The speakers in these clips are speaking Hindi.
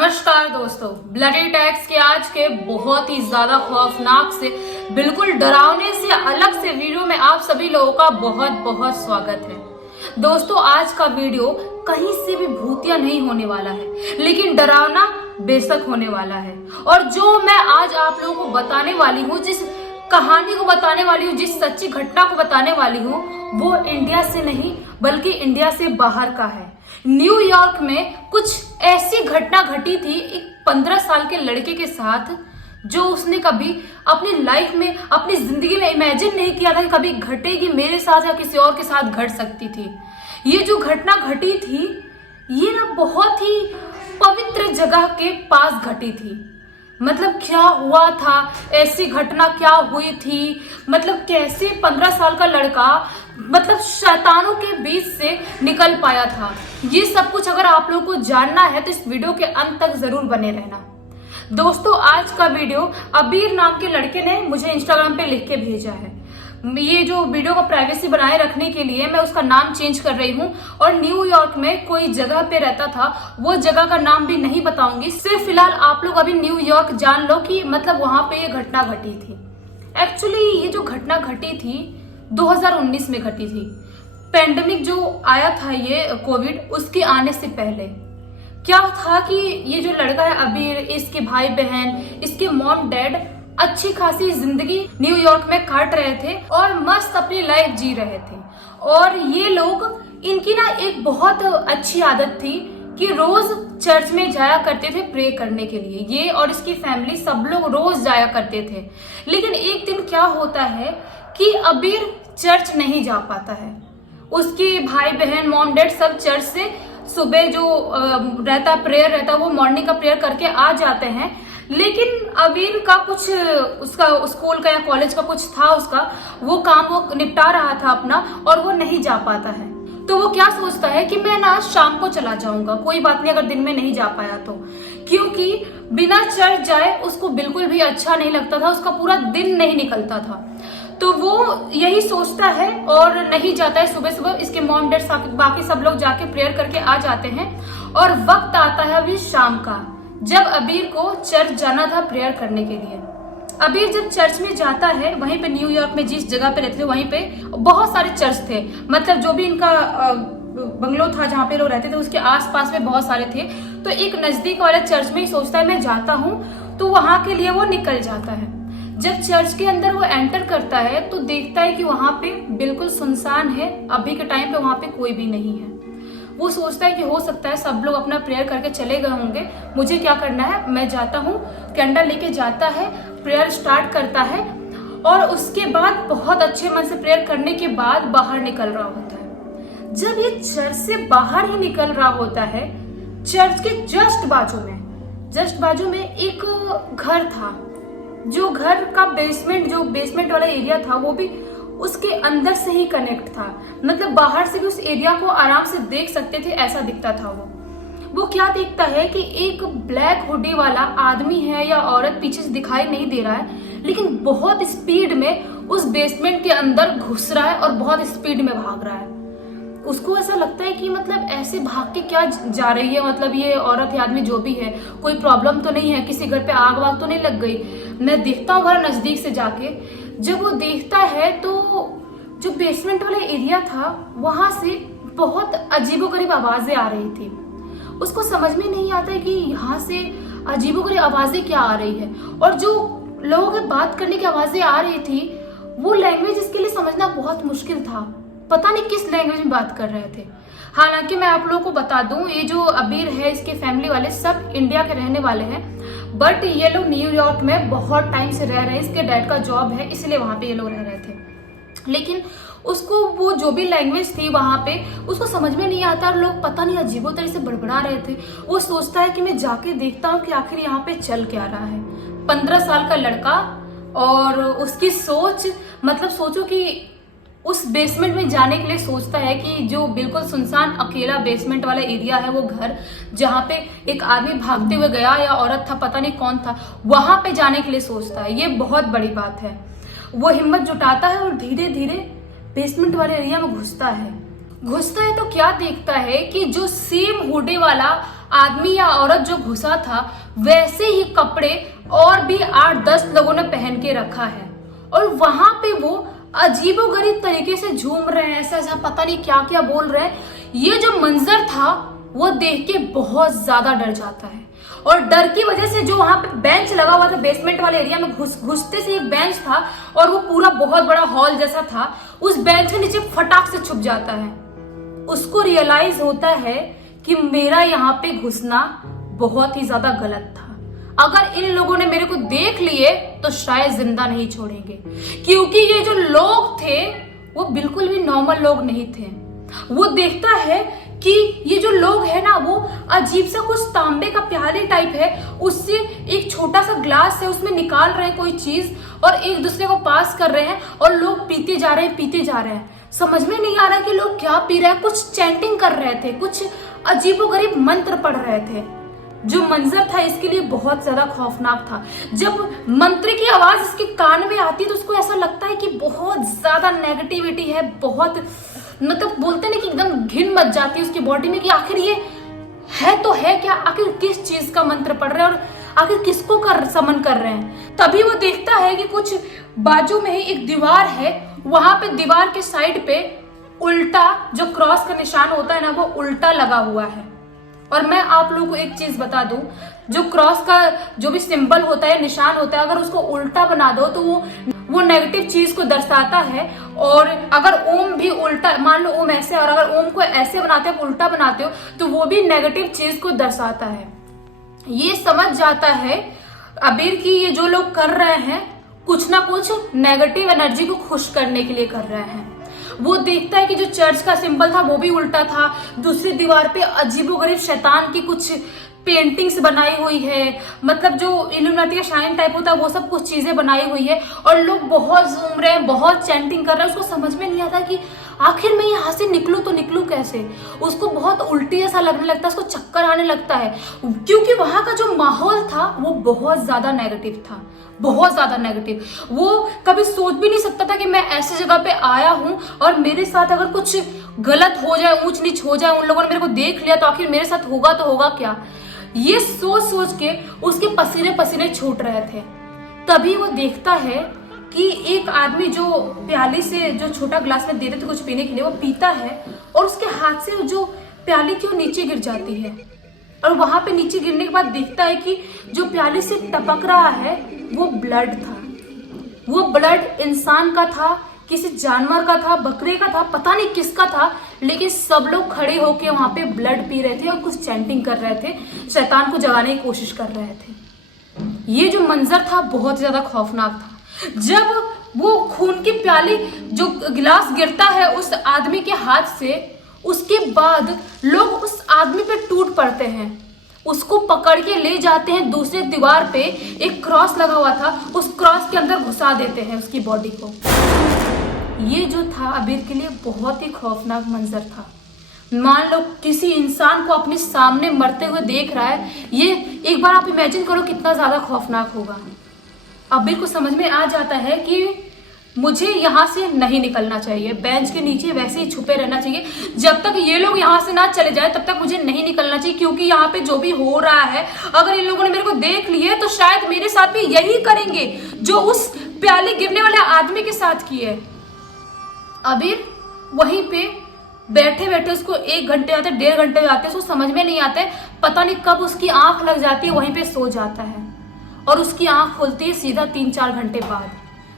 नमस्कार दोस्तों, ब्लडी टैक्स के आज के बहुत ही ज्यादा खौफनाक से बिल्कुल डरावने से अलग से वीडियो में आप सभी लोगों का बहुत बहुत स्वागत है। दोस्तों, आज का वीडियो कहीं से भी भूतिया नहीं होने वाला है, लेकिन डरावना बेशक होने वाला है। और जो मैं आज आप लोगों को बताने वाली हूँ, जिस कहानी को बताने वाली हूँ, जिस सच्ची घटना को बताने वाली हूँ, वो इंडिया से नहीं बल्कि इंडिया से बाहर का है। न्यूयॉर्क में कुछ ऐसी घटना घटी थी एक 15 साल के लड़के के साथ, जो उसने कभी अपनी लाइफ में, अपनी जिंदगी में इमेजिन नहीं किया था कि कभी घटेगी, मेरे साथ या किसी और के साथ घट सकती थी। ये जो घटना घटी थी, ये ना बहुत ही पवित्र जगह के पास घटी थी। मतलब क्या हुआ था, ऐसी घटना क्या हुई थी, मतलब कैसे 15 साल का लड़का मतलब शैतानों के बीच से निकल पाया था, ये सब कुछ अगर आप लोगों को जानना है तो इस वीडियो के अंत तक जरूर बने रहना। दोस्तों, आज का वीडियो अबीर नाम के लड़के ने मुझे इंस्टाग्राम पे लिख के भेजा है। ये जो वीडियो को प्राइवेसी बनाए रखने के लिए मैं उसका नाम चेंज कर रही हूँ, और न्यूयॉर्क में कोई जगह पे रहता था, वो जगह का नाम भी नहीं बताऊंगी। सिर्फ फिलहाल आप लोग अभी न्यूयॉर्क जान लो कि मतलब वहां पे ये घटना घटी थी। एक्चुअली ये जो घटना घटी थी 2019 में घटी थी। पेंडेमिक जो आया था, ये कोविड, उसके आने से पहले क्या था कि ये जो लड़का है अबीर, इसके भाई बहन, इसके मॉम डैड अच्छी खासी जिंदगी न्यूयॉर्क में काट रहे थे और मस्त अपनी लाइफ जी रहे थे। और ये लोग, इनकी ना एक बहुत अच्छी आदत थी कि रोज चर्च में जाया करते थे प्रे करने के लिए। ये और इसकी फैमिली सब लोग रोज जाया करते थे। लेकिन एक दिन क्या होता है कि अबीर चर्च नहीं जा पाता है। उसके भाई बहन, मॉम डैड सब चर्च से सुबह जो रहता प्रेयर रहता, वो मॉर्निंग का प्रेयर करके आ जाते हैं। लेकिन अबीर का कुछ, उसका स्कूल का या कॉलेज का कुछ था, उसका वो काम वो निपटा रहा था अपना, और वो नहीं जा पाता है। तो वो क्या सोचता है कि मैं ना शाम को चला जाऊंगा, कोई बात नहीं अगर दिन में नहीं जा पाया तो, क्योंकि बिना चर्च जाए उसको बिल्कुल भी अच्छा नहीं लगता था, उसका पूरा दिन नहीं निकलता था। तो वो यही सोचता है और नहीं जाता है। सुबह सुबह इसके मॉम डैड बाकी सब लोग जाके प्रेयर करके आ जाते हैं, और वक्त आता है अभी शाम का, जब अबीर को चर्च जाना था प्रेयर करने के लिए। अबीर जब चर्च में जाता है, वहीं पे न्यूयॉर्क में जिस जगह पे रहते थे वहीं पे बहुत सारे चर्च थे। मतलब जो भी इनका बंगलो था जहाँ पे लोग रहते थे, उसके आसपास में बहुत सारे थे। तो एक नजदीक वाले चर्च में ही सोचता है मैं जाता हूँ, तो वहां के लिए वो निकल जाता है। जब चर्च के अंदर वो एंटर करता है तो देखता है कि वहां पे बिल्कुल सुनसान है। अभी के टाइम पे वहां पे कोई भी नहीं है। वो सोचता है कि हो सकता है सब लोग अपना प्रेयर करके चले गए होंगे, मुझे क्या करना है, मैं जाता हूँ। कैंडल लेके जाता है, प्रेयर स्टार्ट करता है, और उसके बाद बहुत अच्छे मन से प्रेयर करने के बाद बाहर निकल रहा होता है। जब ये चर्च से बाहर ही निकल रहा होता है, चर्च के जस्ट बाजू में एक घर था। जो घर का बेसमेंट वाला एरिया था, वो भी उसके अंदर से ही कनेक्ट था। मतलब बाहर से भी उस एरिया को आराम से देख सकते थे, ऐसा दिखता था। वो क्या देखता है कि एक ब्लैक हुडी वाला आदमी है या औरत, पीछे से दिखाई नहीं दे रहा है, लेकिन बहुत स्पीड में उस बेसमेंट के अंदर घुस रहा है और बहुत स्पीड में भाग रहा है। उसको ऐसा लगता है कि मतलब ऐसे भाग के क्या जा रही है, मतलब ये औरत या आदमी जो भी है, कोई प्रॉब्लम तो नहीं है, किसी घर पे आग वाग तो नहीं लग गई। मैं देखता हूँ घर नजदीक से जाके। जब वो देखता है तो जो बेसमेंट वाला एरिया था, वहां से बहुत अजीबोगरीब आवाजें आ रही थी। उसको समझ में नहीं आता है कि यहाँ से अजीबोगरीब आवाजें क्या आ रही है, और जो लोगों के बात करने की आवाजें आ रही थी, वो लैंग्वेज इसके लिए समझना बहुत मुश्किल था। पता नहीं किस लैंग्वेज में बात कर रहे थे। हालांकि मैं आप लोगों को बता दूं, ये जो अबीर है, इसके फैमिली वाले सब इंडिया के रहने वाले हैं, बट ये लोग न्यूयॉर्क में बहुत टाइम से रह रहे हैं। इसके डैड का जॉब है, इसलिए वहां पे ये लोग रह रहे थे। लेकिन उसको वो जो भी लैंग्वेज थी वहां पे, उसको समझ में नहीं आता, और लोग पता नहीं अजीबो तरह से बड़बड़ा रहे थे। वो सोचता है कि मैं जाके देखता हूँ कि आखिर यहाँ पे चल क्या रहा है। 15 साल का लड़का, और उसकी सोच, मतलब सोचो कि उस बेसमेंट में जाने के लिए सोचता है कि जो बिल्कुल सुनसान अकेला बेसमेंट वाला एरिया है, वो घर जहाँ पे एक आदमी भागते हुए गया या औरत था, पता नहीं कौन था, वहां पे जाने के लिए सोचता है। ये बहुत बड़ी बात है। वो हिम्मत जुटाता है और धीरे धीरे बेसमेंट वाले एरिया में घुसता है। तो क्या देखता है कि जो सेम हुडी वाला आदमी या औरत जो घुसा था वैसे ही कपड़े और भी 8-10 लोगों ने पहन के रखा है, और वहां पे वो अजीबोगरीब तरीके से झूम रहे हैं, ऐसा ऐसा पता नहीं क्या क्या बोल रहे हैं। ये जो मंजर था वो देख के बहुत ज्यादा डर जाता है, और डर की वजह से जो वहां पे बेंच लगा हुआ था बेसमेंट वाले एरिया में, घुसते से एक बेंच था और वो पूरा बहुत बड़ा हॉल जैसा था, उस बेंच के नीचे फटाक से छुप जाता है। उसको रियलाइज होता है कि मेरा यहाँ पे घुसना बहुत ही ज्यादा गलत था। अगर इन लोगों ने मेरे को देख लिए तो शायद जिंदा नहीं छोड़ेंगे, क्योंकि ये जो लोग थे वो बिल्कुल भी नॉर्मल लोग नहीं थे। वो देखता है कि ये जो लोग हैं ना वो अजीब सा कुछ तांबे का प्याले टाइप है, उससे एक छोटा सा ग्लास है, उसमें निकाल रहे हैं कोई चीज और एक दूसरे को पास कर रहे हैं, और लोग पीते जा रहे हैं पीते जा रहे हैं। समझ में नहीं आ रहा कि लोग क्या पी रहे हैं, कुछ चैंटिंग कर रहे थे, कुछ अजीबोगरीब मंत्र पढ़ रहे थे। जो मंजर था इसके लिए बहुत ज्यादा खौफनाक था। जब मंत्र की आवाज इसके कान में आती है तो उसको ऐसा लगता है कि बहुत ज्यादा नेगेटिविटी है, बहुत मतलब बोलते ना कि एकदम घिन मच जाती है उसकी बॉडी में कि आखिर ये है तो है क्या, आखिर किस चीज का मंत्र पढ़ रहे हैं और आखिर किसको समन कर रहे हैं। तभी वो देखता है कि कुछ बाजू में ही एक दीवार है, वहां पे दीवार के साइड पे उल्टा जो क्रॉस का निशान होता है ना वो उल्टा लगा हुआ है। और मैं आप लोगों को एक चीज बता दूं, जो क्रॉस का जो भी सिंबल होता है, निशान होता है, अगर उसको उल्टा बना दो तो वो नेगेटिव चीज को दर्शाता है। और अगर ओम भी उल्टा, मान लो ओम ऐसे, और अगर ओम को ऐसे बनाते हो उल्टा बनाते हो तो वो भी नेगेटिव चीज को दर्शाता है। ये समझ जाता है अबीर की ये जो लोग कर रहे हैं कुछ ना कुछ नेगेटिव एनर्जी को खुश करने के लिए कर रहे हैं। वो देखता है कि जो चर्च का सिंबल था वो भी उल्टा था, दूसरी दीवार पे अजीबोगरीब शैतान की कुछ पेंटिंग्स बनाई हुई है, मतलब जो इल्यूमिनाटी का शाइन टाइप होता है वो सब कुछ चीजें बनाई हुई है, और लोग बहुत झूम रहे हैं, बहुत चैंटिंग कर रहे हैं। उसको समझ में नहीं आता कि आखिर मैं यहाँ से निकलूं तो निकलूं कैसे। उसको बहुत उल्टी ऐसा लगने लगता है, उसको चक्कर आने लगता है, क्योंकि वहां का जो माहौल था वो बहुत ज्यादा नेगेटिव था, बहुत ज्यादा नेगेटिव। वो कभी सोच भी नहीं सकता था कि मैं ऐसी जगह पे आया हूं और मेरे साथ अगर कुछ गलत हो जाए, ऊंच नीच हो जाए, उन लोगों ने मेरे को देख लिया तो आखिर मेरे साथ होगा तो होगा क्या। ये सोच सोच के उसके पसीने पसीने छूट रहे थे। तभी वो देखता है कि एक आदमी जो प्याली से जो छोटा ग्लास में देते थे कुछ पीने के लिए, वो पीता है और उसके हाथ से जो प्याली थी वो नीचे गिर जाती है, और वहां पे नीचे गिरने के बाद देखता है कि जो प्याली से टपक रहा है वो ब्लड था। वो ब्लड इंसान का था, किसी जानवर का था, बकरे का था, पता नहीं किसका था, लेकिन सब लोग खड़े होके वहां पे ब्लड पी रहे थे और कुछ चैंटिंग कर रहे थे, शैतान को जगाने की कोशिश कर रहे थे। ये जो मंजर था बहुत ज्यादा खौफनाक था। जब वो खून की प्याली जो गिलास गिरता है उस आदमी के हाथ से, उसके बाद लोग उस आदमी पे टूट पड़ते हैं, उसको पकड़ के ले जाते हैं दूसरे दीवार पे, एक क्रॉस लगा हुआ था, उस क्रॉस के अंदर घुसा देते हैं उसकी बॉडी को। ये जो था अबीर के लिए बहुत ही खौफनाक मंजर था। मान लो किसी इंसान को अपने सामने मरते हुए देख रहा है, ये एक बार आप इमेजिन करो कितना ज्यादा खौफनाक होगा। अबीर को समझ में आ जाता है कि मुझे यहाँ से नहीं निकलना चाहिए, बेंच के नीचे वैसे ही छुपे रहना चाहिए, जब तक ये लोग यहाँ से ना चले जाए तब तक मुझे नहीं निकलना चाहिए, क्योंकि यहाँ पे जो भी हो रहा है अगर इन लोगों ने मेरे को देख लिए तो शायद मेरे साथ भी यही करेंगे जो उस प्याले गिरने वाले आदमी के साथ किए। अबीर वहीं पे बैठे बैठे उसको 1 घंटे आते, 1.5 घंटे आते, उसको समझ में नहीं आते, पता नहीं कब उसकी आंख लग जाती है, वहीं पे सो जाता है और उसकी आंख खुलती है सीधा 3-4 घंटे बाद,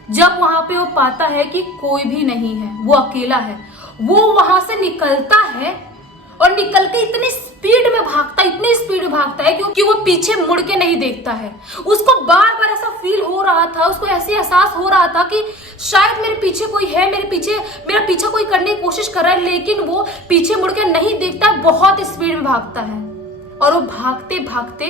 जब वहां पे वो पाता है कि कोई भी नहीं है, वो अकेला है। वो वहां से निकलता है और निकल के इतनी स्पीड में भागता, इतनी स्पीड में भागता है क्योंकि वो पीछे मुड़ के नहीं देखता है। उसको बार बार ऐसा फील हो रहा था, उसको ऐसे एहसास हो रहा था कि शायद मेरे पीछे कोई है, मेरा पीछा कोई करने की कोशिश कर रहा है, लेकिन वो पीछे मुड़ के नहीं देखता, बहुत स्पीड में भागता है। और वो भागते भागते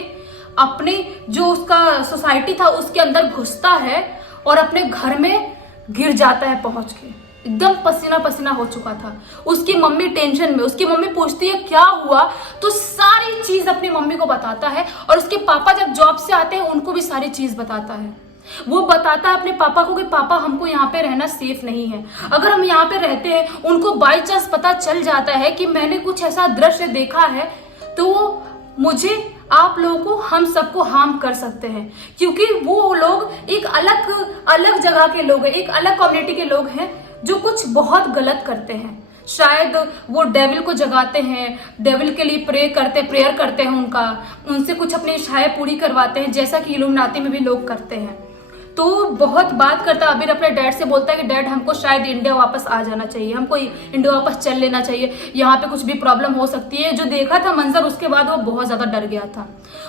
अपने जो उसका सोसाइटी था उसके अंदर घुसता है और अपने घर में गिर जाता है पहुंच के, एकदम पसीना पसीना हो चुका था। उसकी मम्मी टेंशन में, उसकी मम्मी पूछती है क्या हुआ, तो सारी चीज अपनी मम्मी को बताता है, और उसके पापा जब जॉब से आते हैं उनको भी सारी चीज बताता है। वो बताता है अपने पापा को कि पापा हमको यहाँ पे रहना सेफ नहीं है, अगर हम यहाँ पे रहते हैं, उनको बाई चांस पता चल जाता है कि मैंने कुछ ऐसा दृश्य देखा है, तो वो मुझे, आप लोगों को, हम सबको हार्म कर सकते हैं, क्योंकि वो लोग एक अलग जगह के लोग हैं, एक अलग कम्युनिटी के लोग हैं जो कुछ बहुत गलत करते हैं। शायद वो डेविल को जगाते हैं, डेविल के लिए प्रेयर करते हैं, उनसे कुछ अपनी इच्छाएं पूरी करवाते हैं, जैसा कि इल्यूमिनाटी में भी लोग करते हैं। तो बहुत बात करता है, अबीर अपने डैड से बोलता है कि डैड हमको शायद इंडिया वापस आ जाना चाहिए, हमको इंडिया वापस चल लेना चाहिए, यहाँ पे कुछ भी प्रॉब्लम हो सकती है। जो देखा था मंजर, उसके बाद वो बहुत ज्यादा डर गया था।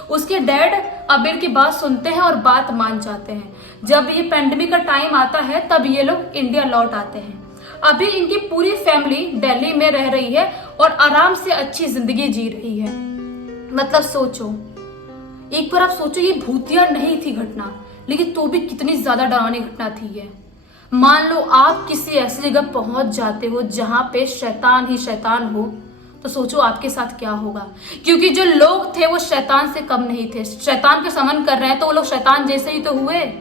उसके डैड अबीर की बात सुनते हैं और बात मान जाते हैं। जब ये पेंडेमिक का टाइम आता है तब ये लोग इंडिया लौट आते हैं। अभी इनकी पूरी फैमिली दिल्ली में रह रही है और आराम से अच्छी जिंदगी जी रही है। मतलब सोचो, एक बार आप सोचो, ये भूतिया नहीं थी घटना, लेकिन तो भी कितनी ज्यादा डरावनी घटना थी ये। मान लो आप किसी ऐसी जगह पहुंच जाते हो जहां पे शैतान ही शैतान हो, तो सोचो आपके साथ क्या होगा। क्योंकि जो लोग थे वो शैतान से कम नहीं थे, शैतान के समन कर रहे हैं तो वो लोग शैतान जैसे ही तो हुए।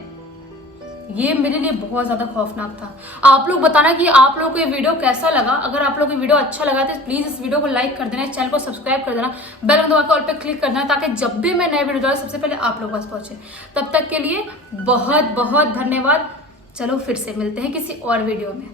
ये मेरे लिए बहुत ज्यादा खौफनाक था। आप लोग बताना कि आप लोगों को ये वीडियो कैसा लगा। अगर आप लोगों को वीडियो अच्छा लगा तो प्लीज इस वीडियो को लाइक कर देना, चैनल को सब्सक्राइब कर देना, बेल आइकन दबा के ऑल पे क्लिक कर देना, ताकि जब भी मैं नए वीडियो डालूं सबसे पहले आप लोगों के पास पहुंचे। तब तक के लिए बहुत बहुत धन्यवाद। चलो फिर से मिलते हैं किसी और वीडियो में।